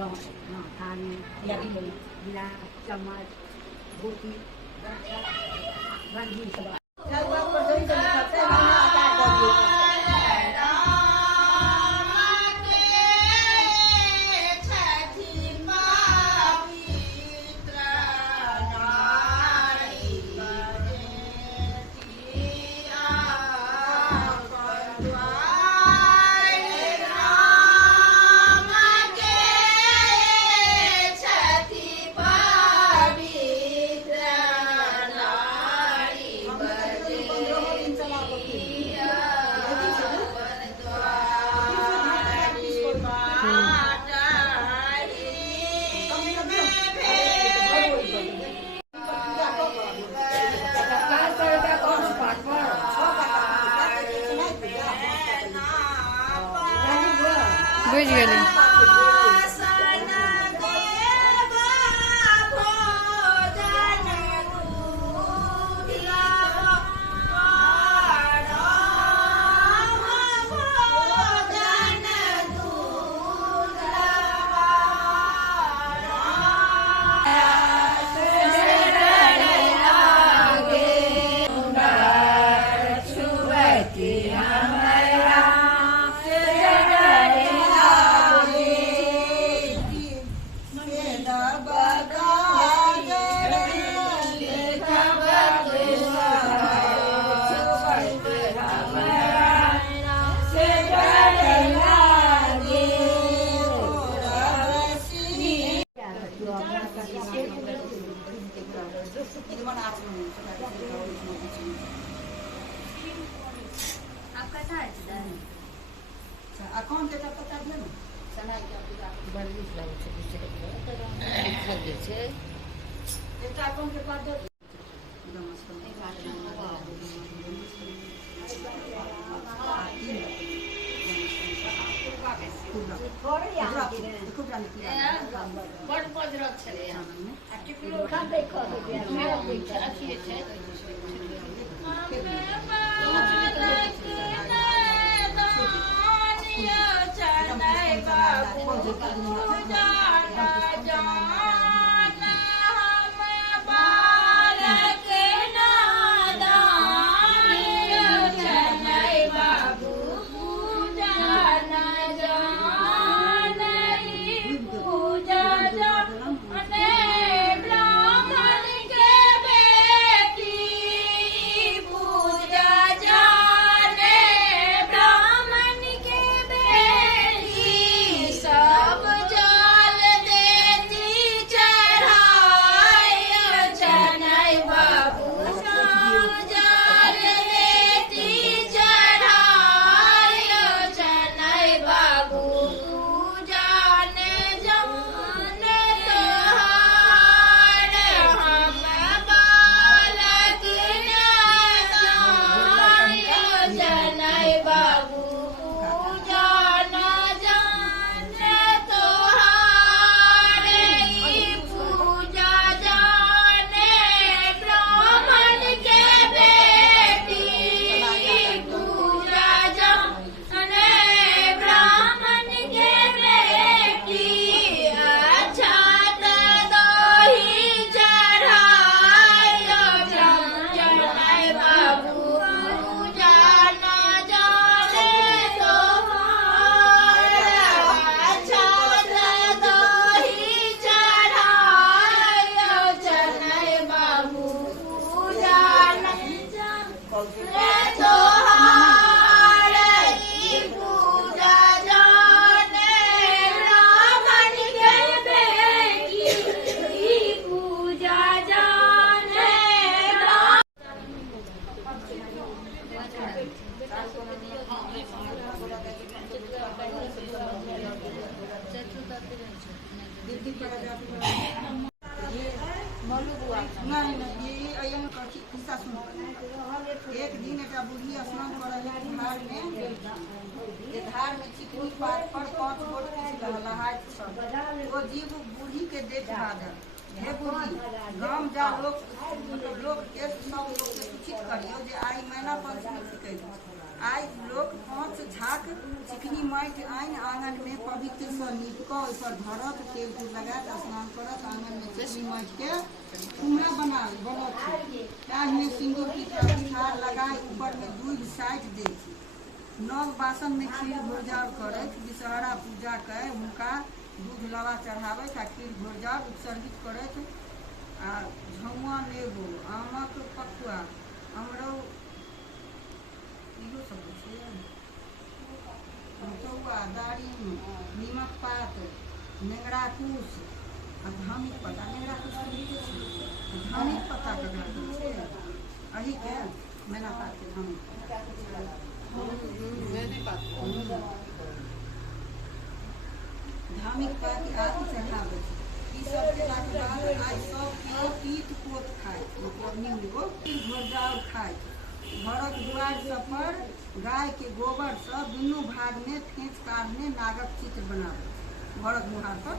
थाली गिलास चम्मच रोटी रंगीन सब बुझ गई। अकाउंट का पता है ना सनाई के बड़ी लग छै एकटा अकाउंट के पास दो बड़ पजरत छले आ टिकलो खा देख अच्छी छै एक दिन एक बूढ़ी स्नान कर धार में चिकनी पात पर 5 गोट वो जीव बूढ़ी के देख भागल। हे बूढ़ी गाम जा लोग के सब लोग के सूचित करियो जे आई मैना पंचमी आई लोग 5 झाक चिकनी माटि आनि आंगन में पवित्र अगरबत्ती से नीप कऽ ओहि पर धरत, तेल तेल लगात, स्नान करत, आंगन में चिकनी माटि के कुम्हरा बनत। ताहि में सिंदूर पिठार लगाय, ऊपर में दूध साइट दै छी। नव बासन में खीर घोरजाउर करैत, विषहरा पूजा कय हुनका दूध लावा चढ़ाबैत आ खीर घोरजाउर उत्सर्गित करैत। आ झौआ नेबो, आमक पकुआ, अमरौ इहो सब छियै, चौआ, दारिम, नीमक पात, नेंगरा कूश आ धामिक पत्ता। नेंगरा कूश धामिक पत्ता ककरा कहै छै? अही के मैना पात के धामिक पत्ता। धामिक पात आदि चढ़ाबै छै। ई सब केलाक बाद आइ सब केओ पीत पोत खाइत, मतलब निम्न गो घोरजाउर खाइत। घरक दुआर सब पर गाय के गोबर से दुनू भाग में फेंच कारने नागक चित्र बनाबै। घरक मुहार पर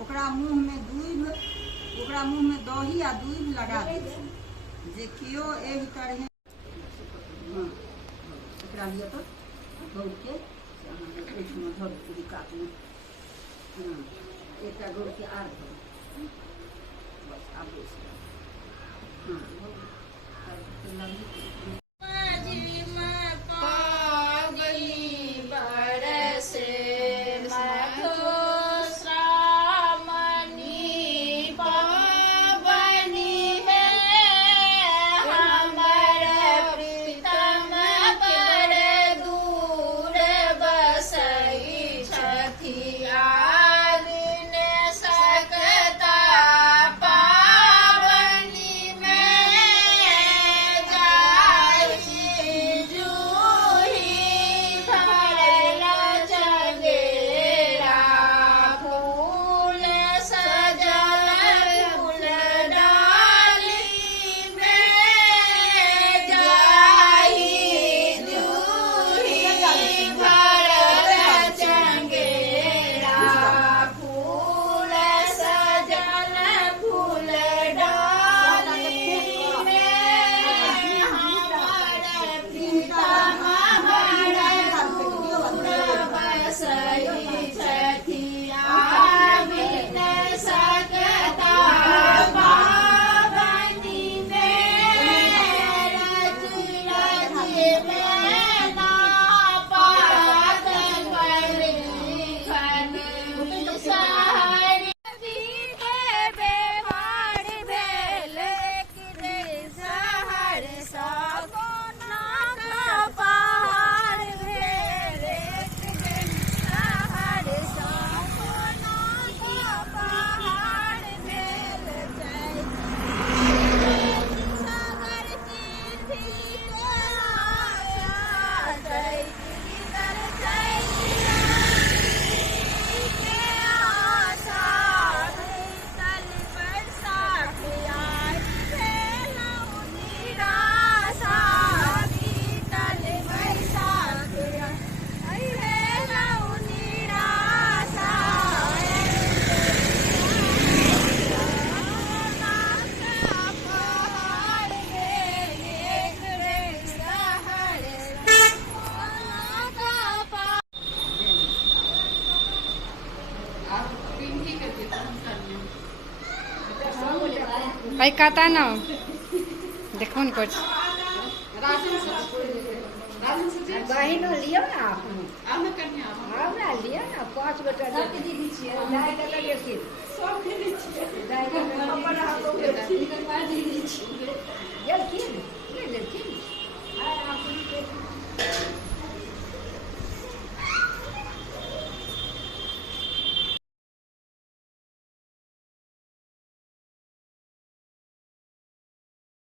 ओकरा मुँह में दही आ दूध लगा दै छै, जे केओ एहि तरहे एकरा लिए तो गौर के एहिठमा धरू पूरी काट में एकटा गौर के आर धरू, बस आब भाई कहता ना देखो न कुछ बहिनो लियो ना आओ ना लियो ना 5 गोटा दीदी छियै दाय के लगे छी सब दीदी छियै दाय के अपन हाथ दीदी छियै ये की